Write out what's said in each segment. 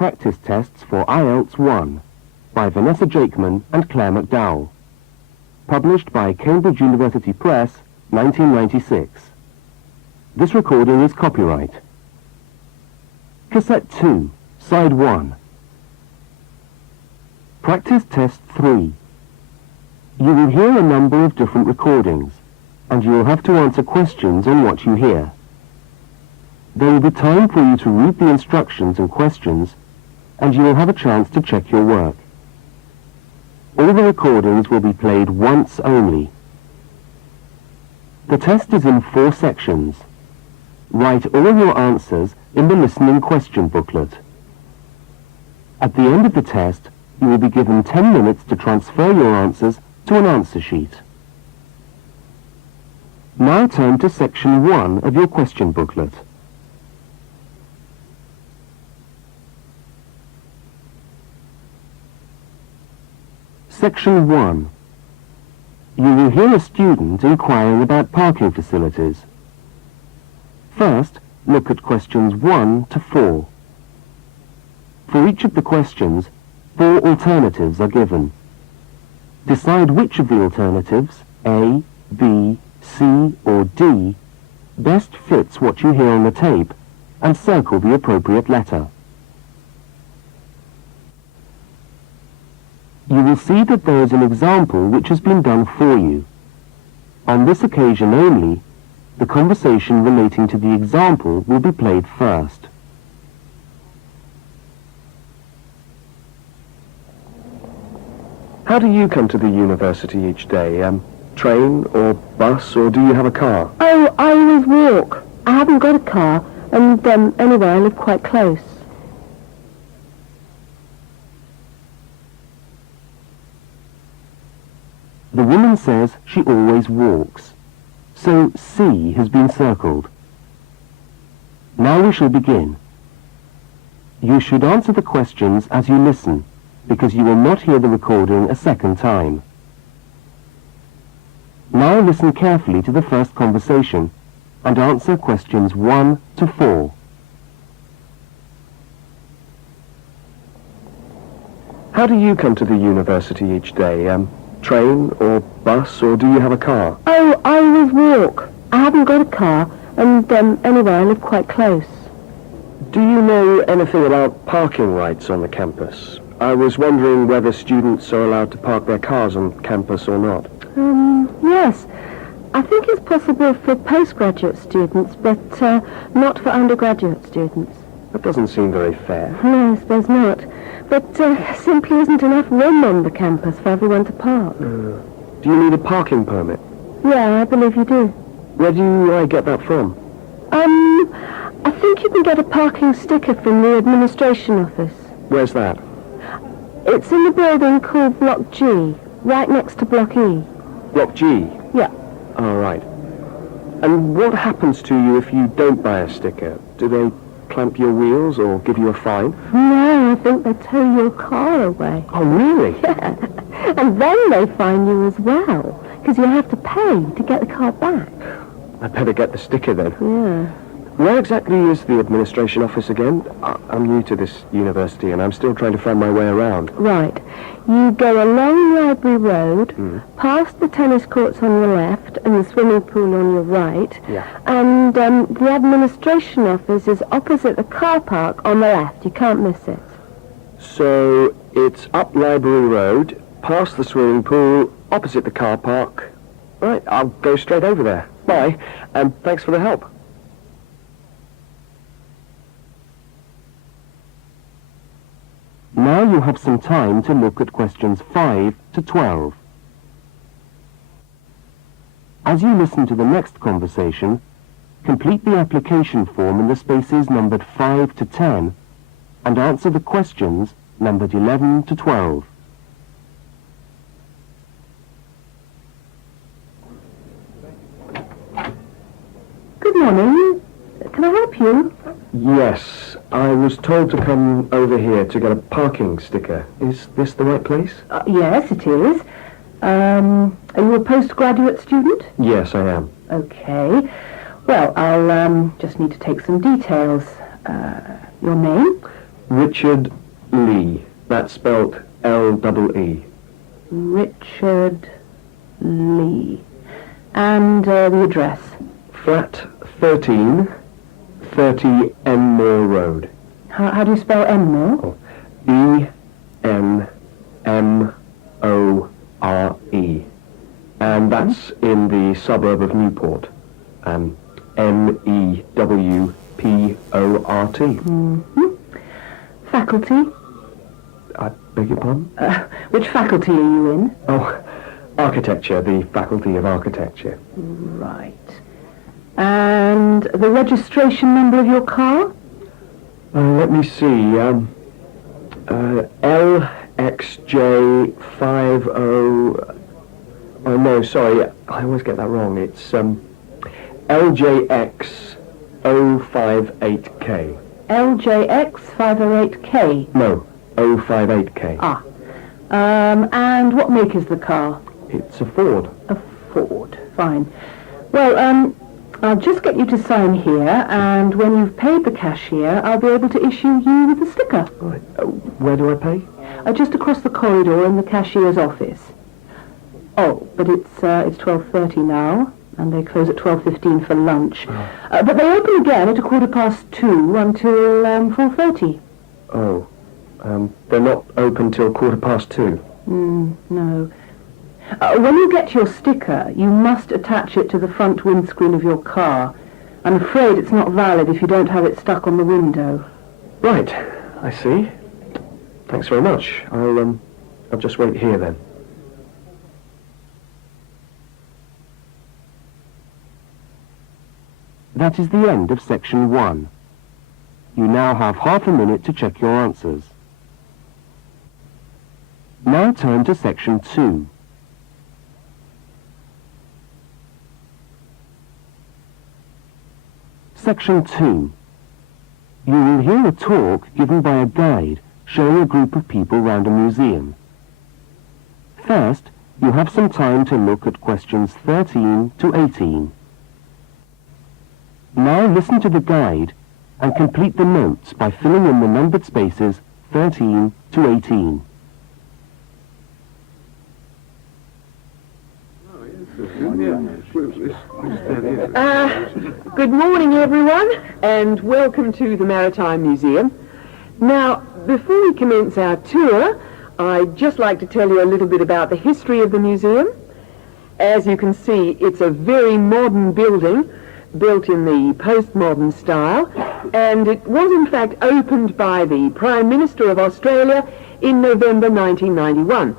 practice tests for IELTS 1 by Vanessa Jakeman and Claire McDowell. Published by Cambridge University Press, 1996. This recording is copyright. Cassette 2, Side 1. Practice Test 3. You will hear a number of different recordings, and you will have to answer questions on what you hear. There will be time for you to read the instructions and questions, and you will have a chance to check your work. All the recordings will be played once only. The test is in 4 sections. Write all your answers in the listening question booklet. At the end of the test, you will be given 10 minutes to transfer your answers to an answer sheet. Now turn to section 1 of your question booklet. Section 1. You will hear a student inquiring about parking facilities. First, look at questions 1 to 4. For each of the questions, 4 alternatives are given. Decide which of the alternatives, A, B, C or D, best fits what you hear on the tape, and circle the appropriate letter. You will see that there is an example which has been done for you. On this occasion only, the conversation relating to the example will be played first. How do you come to the university each day? Train or bus, or do you have a car? Oh, I always walk. I haven't got a car, and anyway, I live quite close. The woman says she always walks, so C has been circled. Now we shall begin. You should answer the questions as you listen, because you will not hear the recording a second time. Now listen carefully to the first conversation and answer questions 1 to 4. How do you come to the university each day? Train or bus, or do you have a car? Oh, I always walk. I haven't got a car, and anyway, I live quite close. Do you know anything about parking rights on the campus? I was wondering whether students are allowed to park their cars on campus or not. Yes. I think it's possible for postgraduate students, but not for undergraduate students. That doesn't seem very fair. No, I suppose not. But simply isn't enough room on the campus for everyone to park. Do you need a parking permit? Yeah, I believe you do. Where do I get that from? I think you can get a parking sticker from the administration office. Where's that? It's in the building called Block G, right next to Block E. Block G? Yeah. All right. And what happens to you if you don't buy a sticker? Do they clamp your wheels or give you a fine? No, I think they tow your car away. Oh, really? Yeah. And then they fine you as well, because you have to pay to get the car back. I better get the sticker then. Yeah. Where exactly is the administration office again? I'm new to this university and I'm still trying to find my way around. Right. You go along Library Road, past the tennis courts on your left and the swimming pool on your right. Yeah. And the administration office is opposite the car park on the left. You can't miss it. So it's up Library Road, past the swimming pool, opposite the car park. Right, I'll go straight over there. Bye, and thanks for the help. Now you have some time to look at questions 5 to 12. As you listen to the next conversation, complete the application form in the spaces numbered 5 to 10 and answer the questions numbered 11 to 12. Good morning. Can I help you? Yes, I was told to come over here to get a parking sticker. Is this the right place? Yes, it is. Are you a postgraduate student? Yes, I am. Okay. Well, I'll just need to take some details. Your name? Richard Lee. That's spelt L-E-E. Richard Lee. And the address? Flat 13, 30 Enmore Road. How do you spell Enmore? E-N-M-O-R-E. And that's in the suburb of Newport. N-E-W-P-O-R-T. Mm-hmm. Faculty? I beg your pardon? Which faculty are you in? Oh, architecture, the Faculty of Architecture. Right. And the registration number of your car? Let me see. LXJ50... Oh, no, sorry. I always get that wrong. It's LJX058K. LJX508K? No, 058K. Ah. And what make is the car? It's a Ford. A Ford. Fine. Well, I'll just get you to sign here, and when you've paid the cashier, I'll be able to issue you with a sticker. Right. Where do I pay? Just across the corridor in the cashier's office. Oh, but it's 12:30 now, and they close at 12:15 for lunch. But they open again at 2:15 until 4:30. Oh, they're not open till 2:15. No. When you get your sticker, you must attach it to the front windscreen of your car. I'm afraid it's not valid if you don't have it stuck on the window. Right, I see. Thanks very much. I'll just wait here then. That is the end of section 1. You now have half a minute to check your answers. Now turn to section 2. Section 2. You will hear a talk given by a guide showing a group of people round a museum. First, you have some time to look at questions 13 to 18. Now listen to the guide and complete the notes by filling in the numbered spaces 13 to 18. Good morning, everyone, and welcome to the Maritime Museum. Now, before we commence our tour, I'd just like to tell you a little bit about the history of the museum. As you can see, it's a very modern building, built in the postmodern style, and it was in fact opened by the Prime Minister of Australia in November 1991.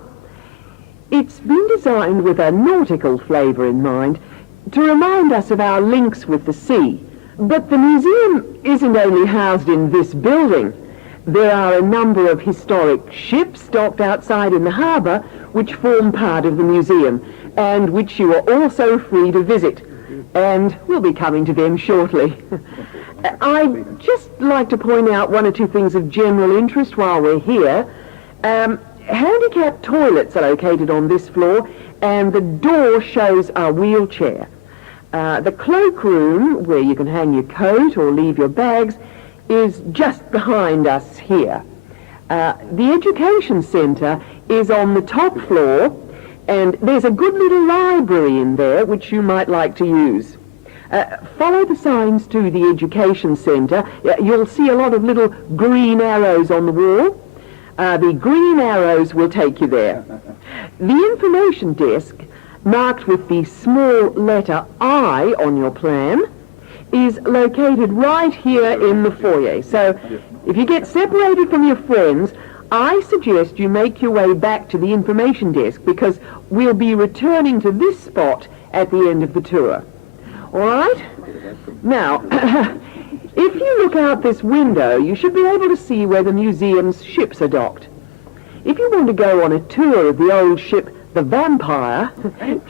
It's been designed with a nautical flavour in mind, to remind us of our links with the sea. But the museum isn't only housed in this building. There are a number of historic ships docked outside in the harbour which form part of the museum, and which you are also free to visit. And we'll be coming to them shortly. I'd just like to point out one or two things of general interest while we're here. Handicapped toilets are located on this floor, and the door shows a wheelchair. The cloakroom, where you can hang your coat or leave your bags, is just behind us here. The education centre is on the top floor, and there's a good little library in there which you might like to use. Follow the signs to the education centre. You'll see a lot of little green arrows on the wall. The green arrows will take you there. The information desk, marked with the small letter I on your plan, is located right here in the foyer. So if you get separated from your friends, I suggest you make your way back to the information desk, because we'll be returning to this spot at the end of the tour. All right? Now, if you look out this window, you should be able to see where the museum's ships are docked. If you want to go on a tour of the old ship, the Vampire,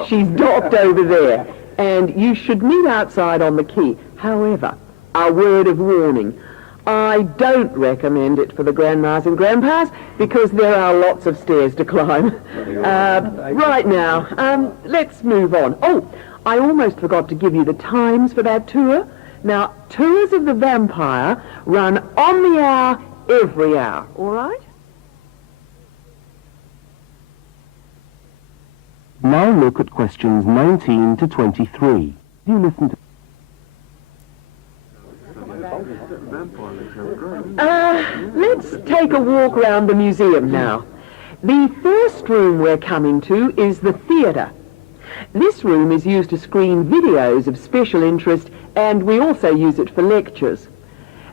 she's docked over there, and you should meet outside on the quay. However, a word of warning. I don't recommend it for the grandmas and grandpas, because there are lots of stairs to climb. Right now, let's move on. Oh, I almost forgot to give you the times for that tour. Now, tours of the Vampire run on the hour every hour, all right? Now look at questions 19 to 23. You listen to... Let's take a walk around the museum now. The first room we're coming to is the theatre. This room is used to screen videos of special interest, and we also use it for lectures.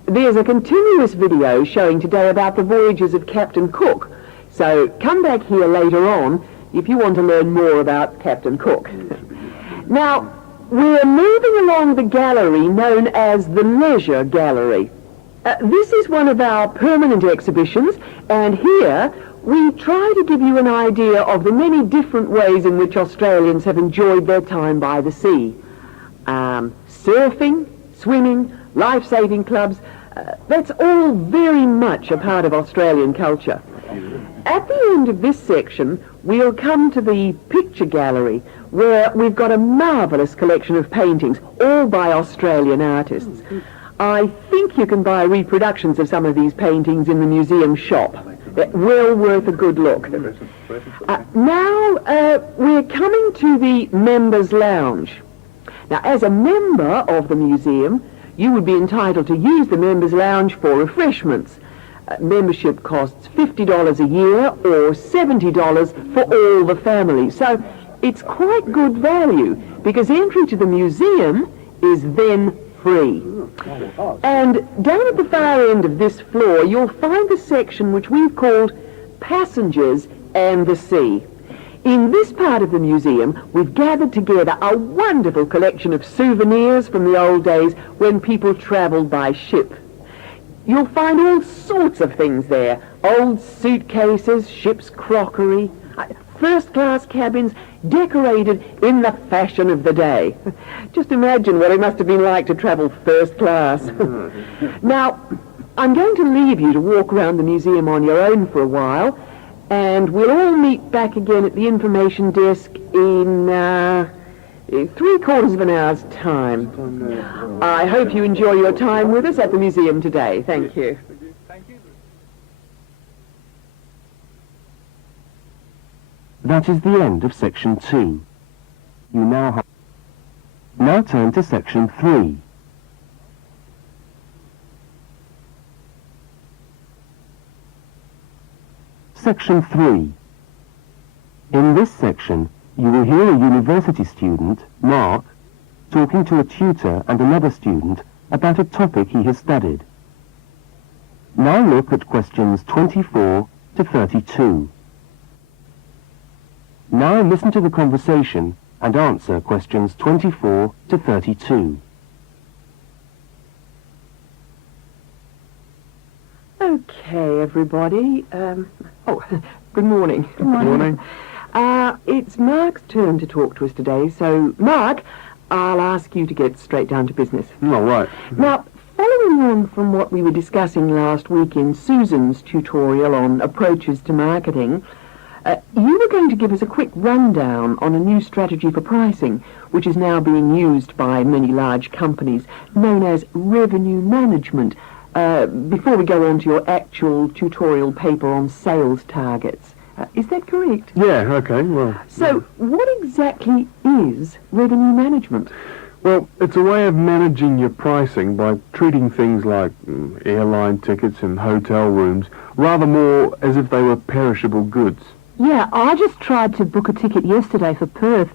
There's a continuous video showing today about the voyages of Captain Cook, so come back here later on if you want to learn more about Captain Cook. Now, we're moving along the gallery known as the Leisure Gallery. This is one of our permanent exhibitions, and here we try to give you an idea of the many different ways in which Australians have enjoyed their time by the sea. Surfing, swimming, life-saving clubs, that's all very much a part of Australian culture. At the end of this section, we'll come to the picture gallery, where we've got a marvellous collection of paintings, all by Australian artists. I think you can buy reproductions of some of these paintings in the museum shop. They're well worth a good look. Now, we're coming to the Members' Lounge. Now, as a member of the museum, you would be entitled to use the Members' Lounge for refreshments. Membership costs $50 a year or $70 for all the family. So it's quite good value because entry to the museum is then free. And down at the far end of this floor, you'll find the section which we've called Passengers and the Sea. In this part of the museum, we've gathered together a wonderful collection of souvenirs from the old days when people travelled by ship. You'll find all sorts of things there. Old suitcases, ship's crockery, first-class cabins decorated in the fashion of the day. Just imagine what it must have been like to travel first class. Now, I'm going to leave you to walk around the museum on your own for a while, and we'll all meet back again at the information desk in 3/4 of an hour's time. I hope you enjoy your time with us at the museum today. Thank you. That is the end of section 2. You now turn to section 3. Section 3. In this section, you will hear a university student, Mark, talking to a tutor and another student about a topic he has studied. Now look at questions 24 to 32. Now listen to the conversation and answer questions 24 to 32. Okay, everybody. Good morning. Good morning. It's Mark's turn to talk to us today, so Mark, I'll ask you to get straight down to business. All right. Now, following on from what we were discussing last week in Susan's tutorial on approaches to marketing, you were going to give us a quick rundown on a new strategy for pricing, which is now being used by many large companies, known as revenue management, before we go on to your actual tutorial paper on sales targets. Is that correct? Yeah, okay, well... So, what exactly is revenue management? Well, it's a way of managing your pricing by treating things like airline tickets and hotel rooms rather more as if they were perishable goods. Yeah, I just tried to book a ticket yesterday for Perth,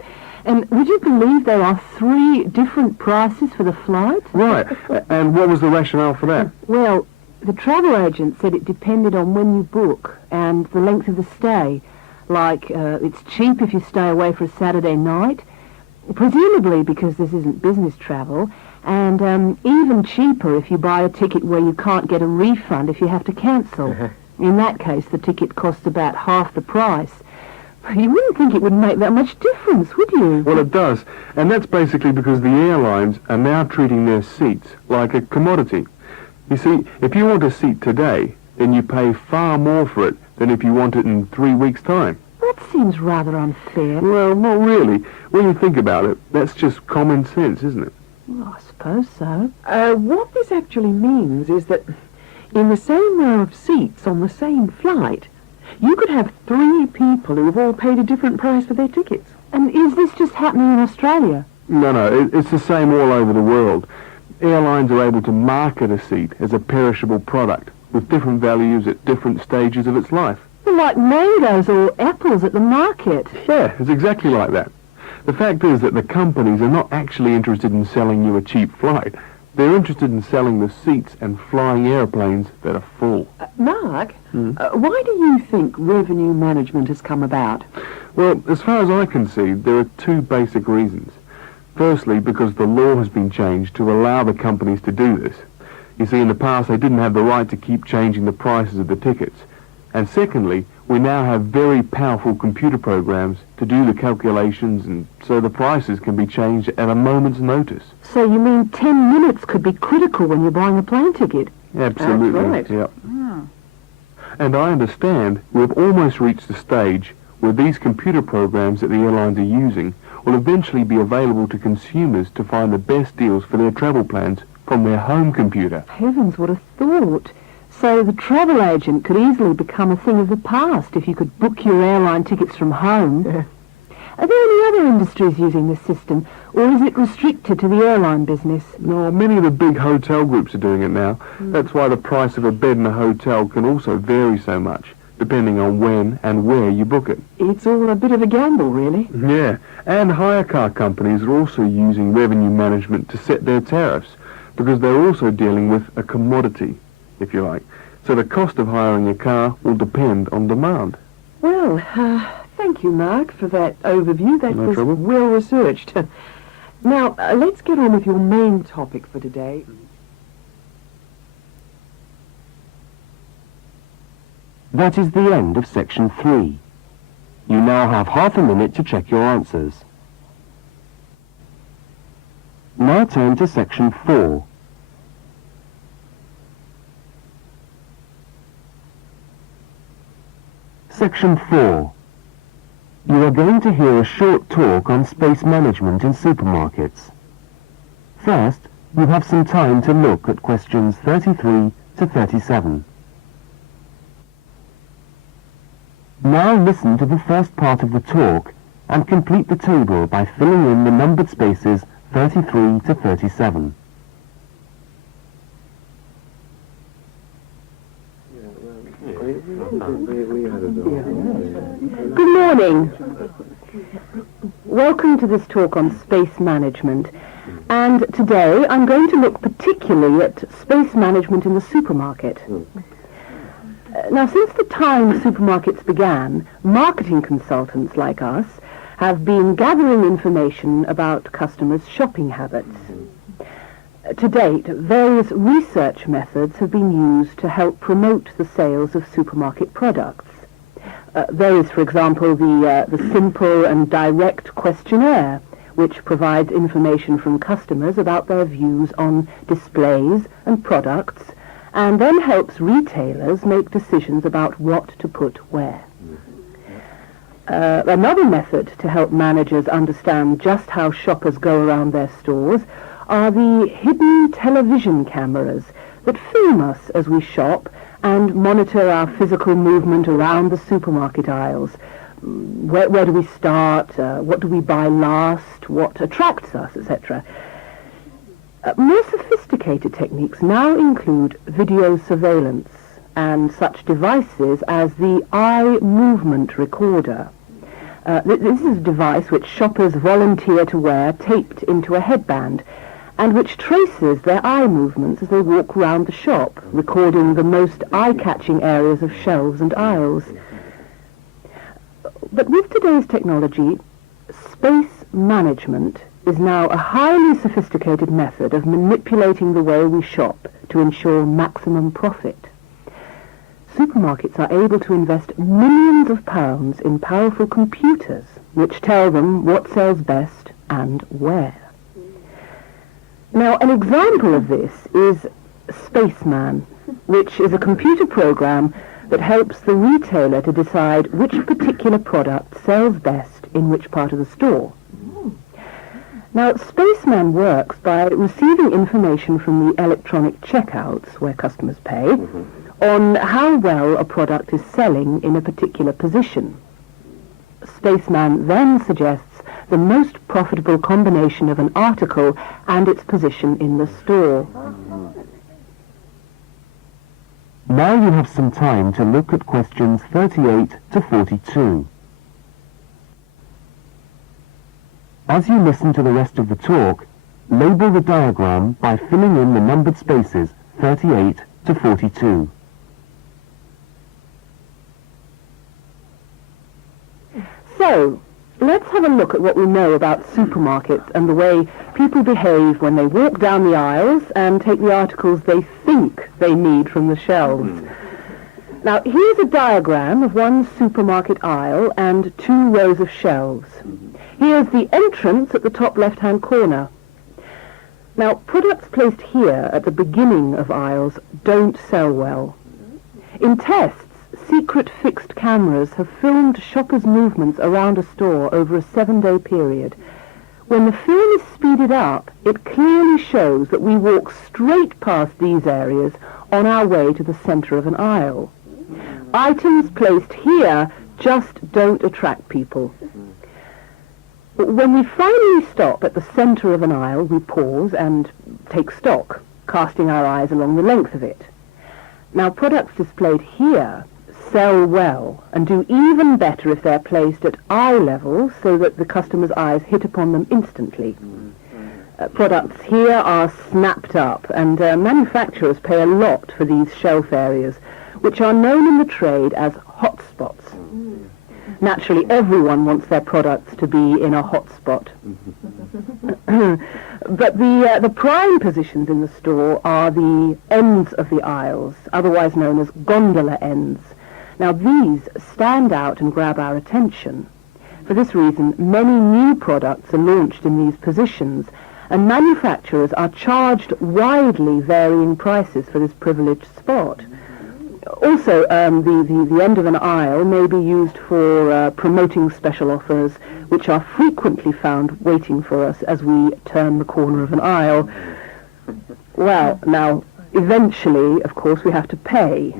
and would you believe there are 3 different prices for the flight? Right, and what was the rationale for that? Well, the travel agent said it depended on when you book and the length of the stay. Like, it's cheap if you stay away for a Saturday night, presumably because this isn't business travel, and even cheaper if you buy a ticket where you can't get a refund if you have to cancel. In that case, the ticket costs about half the price. You wouldn't think it would make that much difference, would you? Well, it does, and that's basically because the airlines are now treating their seats like a commodity. You see, if you want a seat today, then you pay far more for it than if you want it in 3 weeks' time. That seems rather unfair. Well, not really. When you think about it, that's just common sense, isn't it? Well, I suppose so. What this actually means is that in the same row of seats on the same flight, you could have 3 people who have all paid a different price for their tickets. And is this just happening in Australia? No, it's the same all over the world. Airlines are able to market a seat as a perishable product with different values at different stages of its life. Like mangoes or apples at the market. Yeah, it's exactly like that. The fact is that the companies are not actually interested in selling you a cheap flight. They're interested in selling the seats and flying airplanes that are full. Mark, why do you think revenue management has come about? Well, as far as I can see, there are 2 basic reasons. Firstly, because the law has been changed to allow the companies to do this. You see, in the past, they didn't have the right to keep changing the prices of the tickets. And secondly, we now have very powerful computer programs to do the calculations, and so the prices can be changed at a moment's notice. So you mean 10 minutes could be critical when you're buying a plane ticket? Absolutely. That's right. Yep. And I understand we've almost reached the stage where these computer programs that the airlines are using will eventually be available to consumers to find the best deals for their travel plans from their home computer. Heavens, what a thought. So the travel agent could easily become a thing of the past if you could book your airline tickets from home. Are there any other industries using this system, or is it restricted to the airline business? No, many of the big hotel groups are doing it now. That's why the price of a bed in a hotel can also vary so much, depending on when and where you book it. It's all a bit of a gamble, really. Yeah, and hire car companies are also using revenue management to set their tariffs, because they're also dealing with a commodity, if you like. So the cost of hiring a car will depend on demand. Well, thank you, Mark, for that overview. That No was trouble. well researched. Now, let's get on with your main topic for today. That is the end of section 3. You now have half a minute to check your answers. Now turn to section 4. Section 4. You are going to hear a short talk on space management in supermarkets. First, you have some time to look at questions 33 to 37. Now listen to the first part of the talk and complete the table by filling in the numbered spaces 33 to 37. Good morning. Welcome to this talk on space management. And today I'm going to look particularly at space management in the supermarket. Now, since the time supermarkets began, marketing consultants like us have been gathering information about customers' shopping habits. To date, various research methods have been used to help promote the sales of supermarket products. There is, for example, the simple and direct questionnaire, which provides information from customers about their views on displays and products, and then helps retailers make decisions about what to put where. Another method to help managers understand just how shoppers go around their stores are the hidden television cameras that film us as we shop and monitor our physical movement around the supermarket aisles. Where do we start? What do we buy last? What attracts us, etc. More sophisticated techniques now include video surveillance and such devices as the eye movement recorder. This is a device which shoppers volunteer to wear taped into a headband and which traces their eye movements as they walk around the shop, recording the most eye-catching areas of shelves and aisles. But with today's technology, space management is now a highly sophisticated method of manipulating the way we shop to ensure maximum profit. Supermarkets are able to invest millions of pounds in powerful computers which tell them what sells best and where. Now, an example of this is Spaceman, which is a computer program that helps the retailer to decide which particular product sells best in which part of the store. Now, Spaceman works by receiving information from the electronic checkouts, where customers pay, on how well a product is selling in a particular position. Spaceman then suggests the most profitable combination of an article and its position in the store. Now you have some time to look at questions 38 to 42. As you listen to the rest of the talk, label the diagram by filling in the numbered spaces 38 to 42. So, let's have a look at what we know about supermarkets and the way people behave when they walk down the aisles and take the articles they think they need from the shelves. Now, here's a diagram of one supermarket aisle and 2 rows of shelves. Here's the entrance at the top left-hand corner. Now, products placed here at the beginning of aisles don't sell well. In tests, secret fixed cameras have filmed shoppers' movements around a store over a 7-day period. When the film is speeded up, it clearly shows that we walk straight past these areas on our way to the centre of an aisle. Items placed here just don't attract people. When we finally stop at the centre of an aisle, we pause and take stock, casting our eyes along the length of it. Now, products displayed here sell well and do even better if they're placed at eye level so that the customer's eyes hit upon them instantly. Products here are snapped up, and manufacturers pay a lot for these shelf areas, which are known in the trade as hotspots. Naturally, everyone wants their products to be in a hotspot. But the prime positions in the store are the ends of the aisles, otherwise known as gondola ends. Now, these stand out and grab our attention. For this reason, many new products are launched in these positions, and manufacturers are charged widely varying prices for this privileged spot. Also, the end of an aisle may be used for promoting special offers, which are frequently found waiting for us as we turn the corner of an aisle. Well, now, eventually, of course, we have to pay.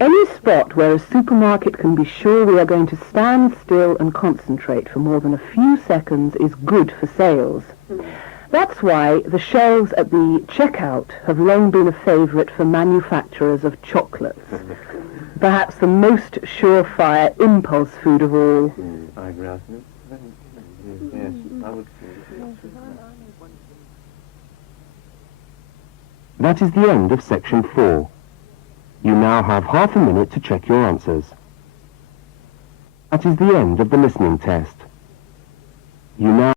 Any spot where a supermarket can be sure we are going to stand still and concentrate for more than a few seconds is good for sales. That's why the shelves at the checkout have long been a favourite for manufacturers of chocolates. Perhaps the most surefire impulse food of all. That is the end of section 4. You now have half a minute to check your answers. That is the end of the listening test. You now